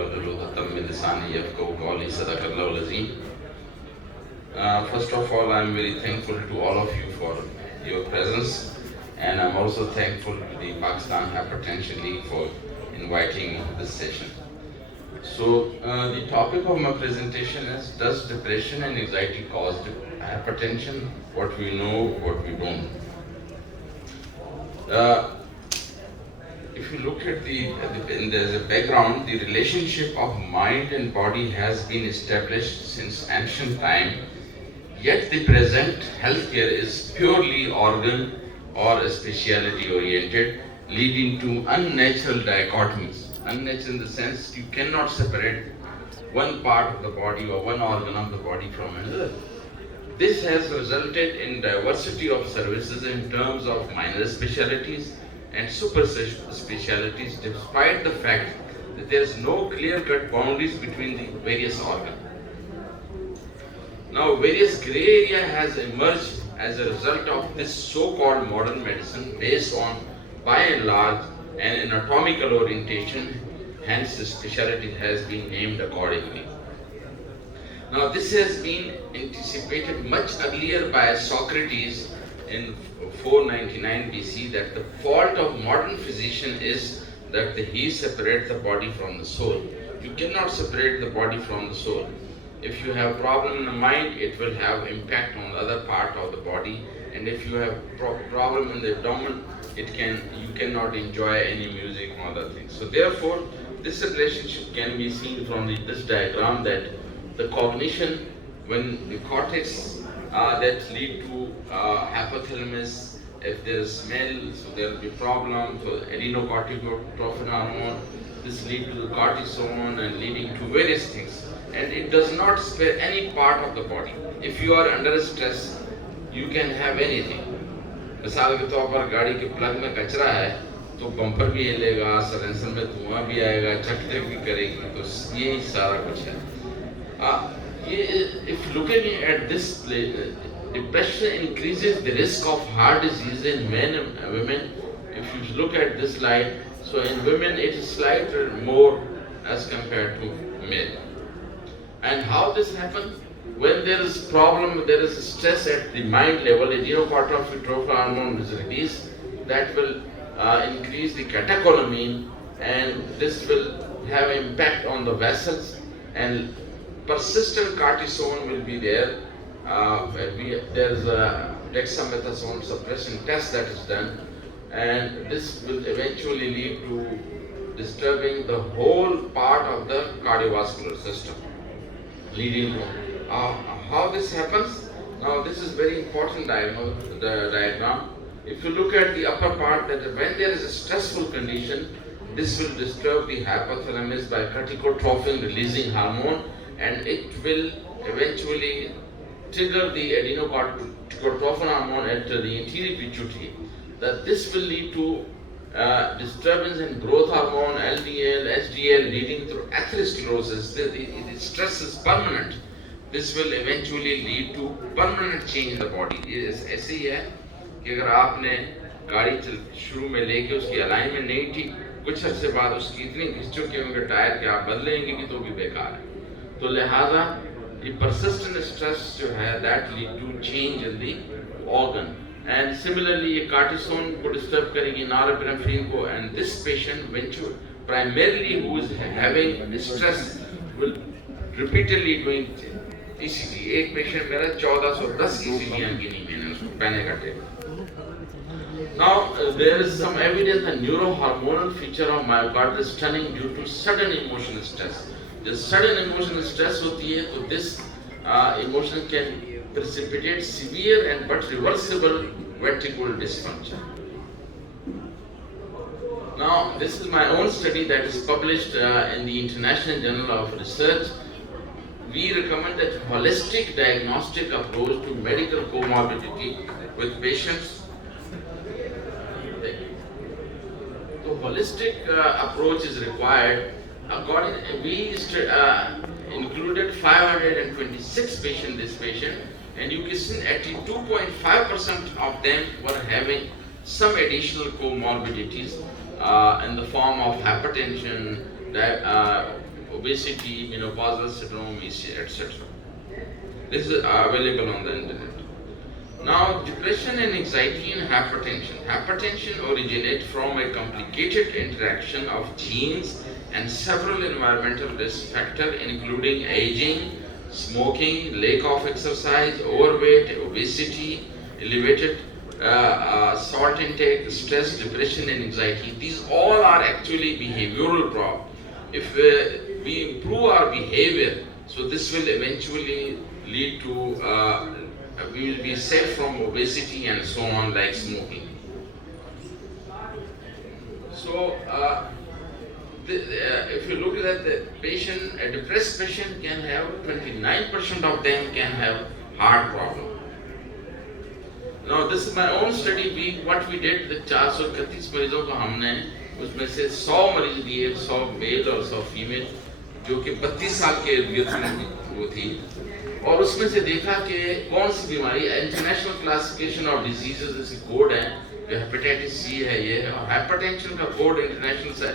واحلل عقدة من لساني يفقهوا قولي صدق الله العظيم. First of all, I'm very thankful to all of you for your presence, and I'm also thankful to the Pakistan Hypertension League for inviting me to this session. So, the topic of my presentation is, does depression and anxiety cause hypertension? What we know, what we don't. If you look at there's a background, the relationship of mind and body has been established since ancient time, yet the present healthcare is purely organ or speciality oriented, leading to unnatural dichotomies. Unnatural in the sense you cannot separate one part of the body or one organ of the body from another. This has resulted in diversity of services in terms of minor specialties and super specialties, despite the fact that there is no clear-cut boundaries between the various organs. Now, various gray area has emerged as a result of this so-called modern medicine based on, by and large, an anatomical orientation, hence the specialty has been named accordingly. Now, this has been anticipated much earlier by Socrates in 499 BC, that the fault of modern physician is that he separates the body from the soul. You cannot separate the body from the soul. If you have problem in the mind, it will have impact on the other part of the body, and if you have problem in the abdomen, you cannot enjoy any music or other things. So therefore, this relationship can be seen from this diagram, that the cognition, when the cortex that lead to hypothalamus, if there is smell, so there will be problem. So adenocorticotrophin hormone, this lead to the cortisone and leading to various things. And it does not spare any part of the body. If you are under stress, you can have anything. मिसाल के तौर पर गाड़ी के plug में कचरा है तो बम्पर भी हिलेगा, साइलेंसर में धुआं भी आएगा, चटके भी करेगी, तो यही सारा कुछ है. If looking at this place, depression increases the risk of heart disease in men and women. If you look at this slide, so in women it is slightly more as compared to men. And how this happens? When there is problem, there is stress at the mind level, adenocorticotrophin hormone is released, that will increase the catecholamine, and this will have impact on the vessels, and persistent cortisone will be there. There is a dexamethasone suppression test that is done, and this will eventually lead to disturbing the whole part of the cardiovascular system, leading to how this happens. Now, this is very important diagram. If you look at the upper part, that when there is a stressful condition, this will disturb the hypothalamus by corticotrophin releasing hormone, and it will eventually trigger the adenocorticotrophin hormone at the anterior pituitary. That this will lead to disturbance in growth hormone, LDL, HDL, leading to atherosclerosis. The stress is permanent. This will eventually lead to permanent change in the body. ऐसे ही है कि अगर आपने गाड़ी शुरू में लेके उसकी अलाइनमेंट नहीं ठीक, कुछ अर्से बाद उसकी इतनी घिस चुकी होंगे टायर के आप बदलेंगे कि तो भी बेकार है. तो लिहाजा the persistent stress जो है that lead to change in the organ, and similarly ये cortisone को disturb करेगी, norepinephrine को, and this patient primarily who is having stress will repeatedly doing ECG. एक पेशेंट मेरा 1410 ECG गिनी मैंने उसको पहने कटे. Now there is some evidence that neurohormonal feature of myocardial is stunning due to sudden emotional stress. जब sudden emotional stress होती है तो this emotion can precipitate severe and but reversible ventricular dysfunction. Now, this is my own study that is published in the International Journal of Research. We recommend that holistic diagnostic approach to medical comorbidity with patients. The holistic approach is required. We included 526 patients in this patient, and you can see at 2.5% of them were having some additional comorbidities in the form of hypertension, obesity, menopausal syndrome, etc. This is available on the internet. Now, depression and anxiety and hypertension. Hypertension originates from a complicated interaction of genes and several environmental risk factors, including aging, smoking, lack of exercise, overweight, obesity, elevated salt intake, stress, depression, and anxiety. These all are actually behavioral problems. If we improve our behavior, so this will eventually lead to we will be safe from obesity and so on, like smoking. So, if you look at the patient, a depressed patient can have 29% of them can have heart problem. Now, this is my own study. What we did, the 431 मरीजों को हमने उसमें से 100 मरीज दिए, 100 mail और 100 female, जो कि 32 साल के इर्द वो थी, और उसमें से देखा कि कौन सी बीमारी, इंटरनेशनल क्लासिफिकेशन ऑफ डिजीजेस जैसे कोड है, जो हेपेटाइटिस सी है, ये है, और हाइपरटेंशन का कोड इंटरनेशनल से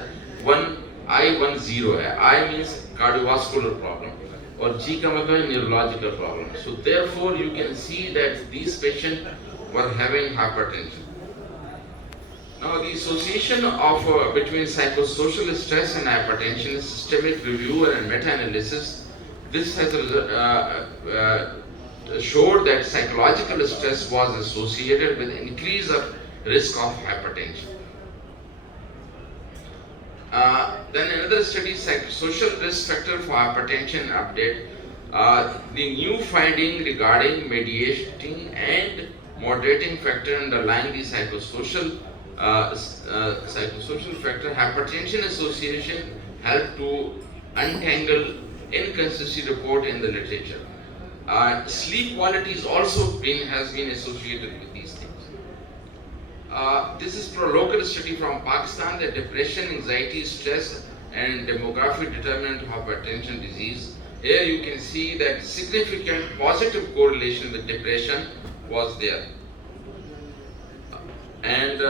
1I10 है. I मींस कार्डियोवास्कुलर प्रॉब्लम और G का मतलब है neurological problem. So therefore you can see that these patient were having hypertension. Now, the association of between psychosocial stress and hypertension is systemic review and meta-analysis. This has showed that psychological stress was associated with increase of risk of hypertension. Then another study, psychosocial risk factor for hypertension update. The new finding regarding mediating and moderating factor underlying the psychosocial factor, hypertension association help to untangle inconsistency report in the literature. Sleep quality is also has been associated with these things. This is for a local study from Pakistan that depression, anxiety, stress, and demographic determinant of hypertension disease. Here you can see that significant positive correlation with depression was there, and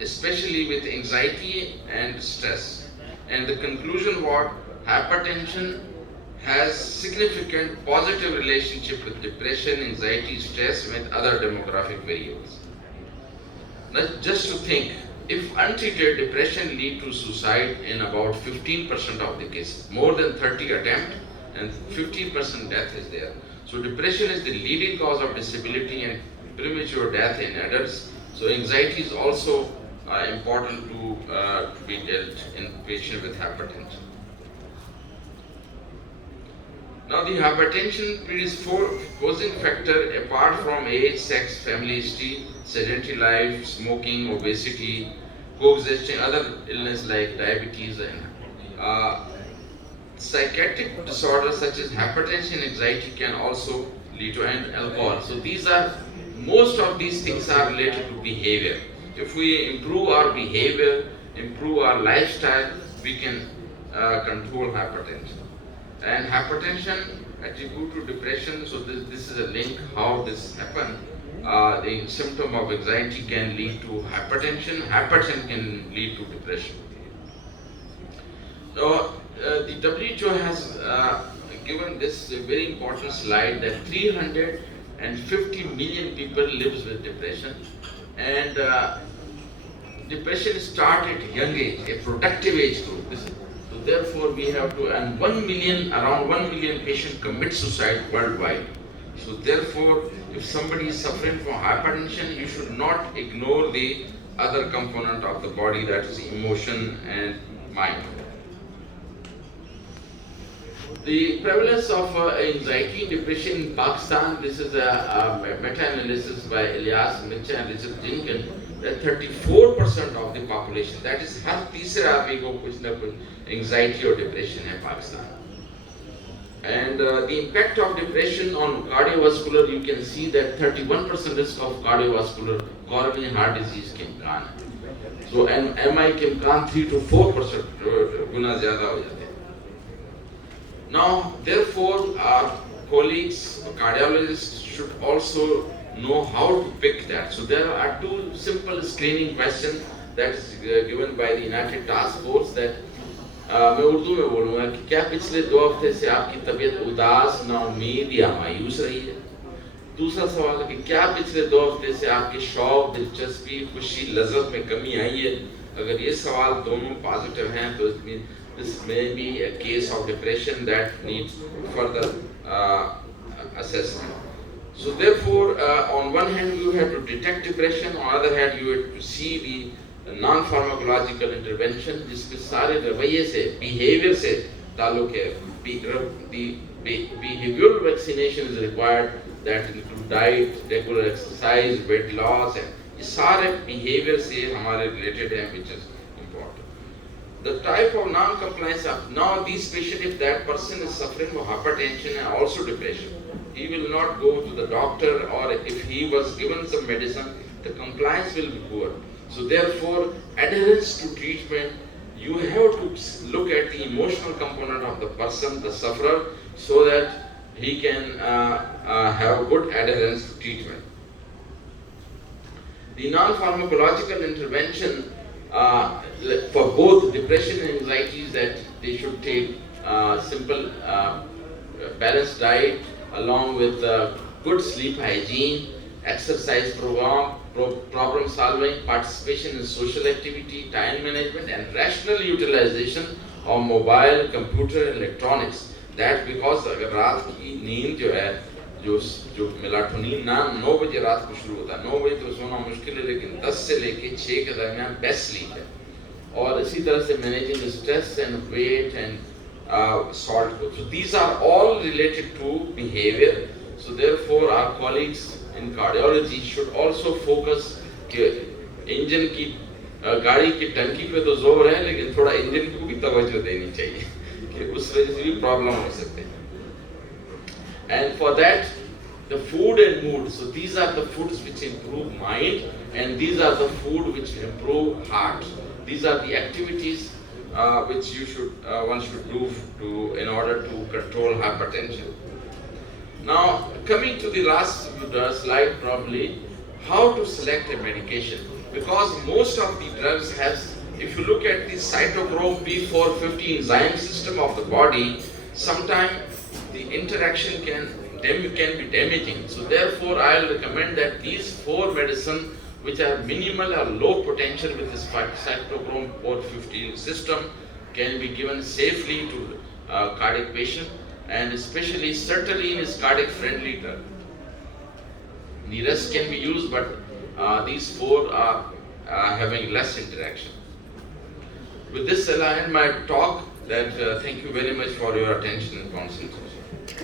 especially with anxiety and stress. And the conclusion was hypertension has significant positive relationship with depression, anxiety, stress, with other demographic variables. Now, just to think, if untreated, depression lead to suicide in about 15% of the cases, more than 30 attempt and 15% death is there. So depression is the leading cause of disability and premature death in adults. So anxiety is also important to be dealt in patients with hypertension. Now, the hypertension predisposing factor apart from age, sex, family history, sedentary life, smoking, obesity, coexisting other illness like diabetes and psychiatric disorders such as hypertension, anxiety can also lead to, and alcohol. So most of these things are related to behavior. If we improve our behavior, improve our lifestyle, we can control hypertension. And hypertension attribute to depression, so this is a link how this happens. The symptom of anxiety can lead to hypertension, hypertension can lead to depression. So the WHO has given this very important slide that 350 million people lives with depression, and depression starts at young age, a productive age group. So therefore we have to, and around 1 million patients commit suicide worldwide. So therefore, if somebody is suffering from hypertension, you should not ignore the other component of the body, that is emotion and mind. The prevalence of anxiety and depression in Pakistan, this is a meta-analysis by Elias Mitchell and Richard Jenkins, that 34% of the population, that is हर तीसरे आदमी को कुछ न कुछ anxiety or depression है Pakistan. And the impact of depression on cardiovascular, you can see that 31% risk of cardiovascular coronary heart disease के इम्कान है. So MI के इम्कान 3 to 4% गुना ज़्यादा हो जाते हैं. Now, therefore, our colleagues, cardiologists should also know how to pick that. So there are two simple screening questions that is given by the United Task Force, that मैं उर्दू में बोलूँगा कि क्या पिछले 2 हफ्ते से आपकी तबीयत उदास, नाउमीद या मायूस रही है? दूसरा सवाल है कि क्या पिछले 2 हफ्ते से आपके शौक, दिलचस्पी, खुशी, लज्जत में कमी आई है? अगर ये सवाल दोनों पॉजिटिव हैं तो this may be a case of depression that needs further assessment. So therefore, on one hand you have to detect depression, on other hand you have to see the non-pharmacological intervention जिसके सारे रवैये से, behavior से ताल्लुक है. The behavioral vaccination is required, that include diet, regular exercise, weight loss, and ये सारे behavior से हमारे related हैं, which is important. The type of non-compliance of now these patients, if that person is suffering from hypertension and also depression, he will not go to the doctor, or if he was given some medicine, the compliance will be poor. So therefore, adherence to treatment, you have to look at the emotional component of the person, the sufferer, so that he can have good adherence to treatment. The non-pharmacological intervention for both depression and anxiety is that they should take simple balanced diet along with good sleep hygiene, exercise program, problem solving, participation in social activity, time management, and rational utilization of mobile, computer, electronics. That because अगर रात की नींद जो है, जो melatonin 9 बजे रात को शुरू होता है, 9 बजे तो सोना मुश्किल है, लेकिन 10 से लेके 6 के दरमियान बेस्ट स्लीप है. और इसी तरह से managing stress and weight and salt. So these are all related to behavior. So therefore our colleagues in cardiology should also focus कि इंजन की गाड़ी की टंकी पे तो जोर है, लेकिन थोड़ा इंजन को भी तवज्जो देनी चाहिए कि उस वजह से भी प्रॉब्लम हो सकते हैं. And for that, the food and mood. So these are the foods which improve mind, and these are the food which improve heart. These are the activities which one should do in order to control hypertension. Now, coming to the last slide, probably how to select a medication, because most of the drugs have, if you look at the cytochrome P450 enzyme system of the body, sometimes the interaction can be damaging. So therefore I will recommend that these 4 medicines which are minimal or low potential with this cytochrome P450 system can be given safely to cardiac patient, and especially sertraline is cardiac friendly drug. The rest can be used, but these 4 are having less interaction. With this, I'll end my talk. Thank you very much for your attention and concentration.